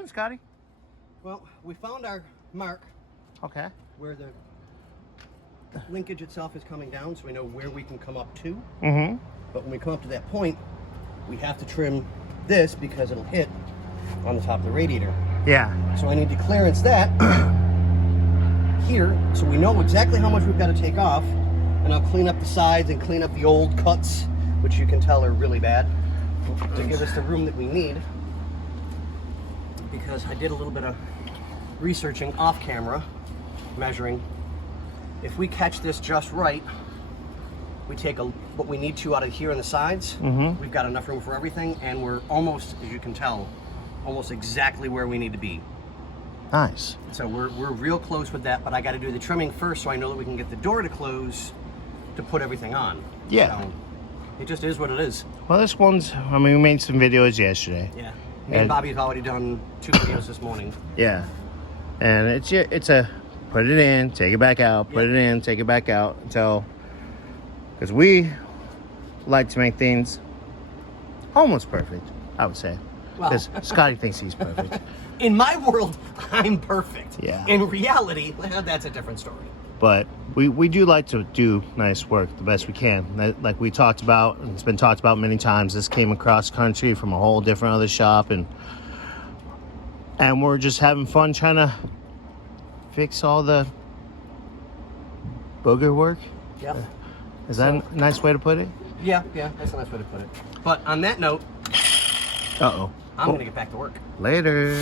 doing, Scotty? Well, we found our mark. Okay. Where the linkage itself is coming down, so we know where we can come up to. Mm-hmm. But when we come up to that point, we have to trim this because it'll hit on the top of the radiator. Yeah. So I need to clearance that here, so we know exactly how much we've got to take off, and I'll clean up the sides and clean up the old cuts, which you can tell are really bad, to give us the room that we need. Because I did a little bit of researching off camera, measuring. If we catch this just right, we take what we need to out of here on the sides. Mm-hmm. We've got enough room for everything, and we're almost, as you can tell, almost exactly where we need to be. Nice. So we're real close with that, but I got to do the trimming first so I know that we can get the door to close to put everything on. Yeah. So it just is what it is. Well, this one's, I mean, we made some videos yesterday. Yeah. Me and Bobby have already done 2 videos this morning. Yeah. And it's a put it in, take it back out, put it in, take it back out until, because we like to make things almost perfect, I would say. Because Scotty thinks he's perfect. In my world, I'm perfect. Yeah. In reality, that's a different story. But we do like to do nice work the best we can. Like we talked about, and it's been talked about many times, this came across country from a whole different other shop, and we're just having fun trying to fix all the booger work. Yeah. Is that a nice way to put it? Yeah, that's a nice way to put it. But on that note, uh-oh. I'm going to get back to work. Later.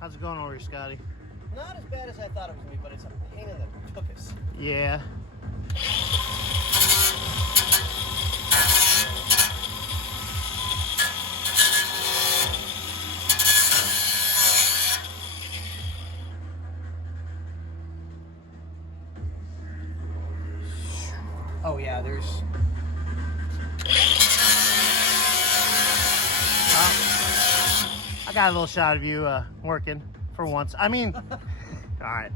How's it going over here, Scotty? Not as bad as I thought it was going to be, but it's a pain in the tuchus. Yeah. Oh yeah, there's... I got a little shot of you working for once. I mean, all right.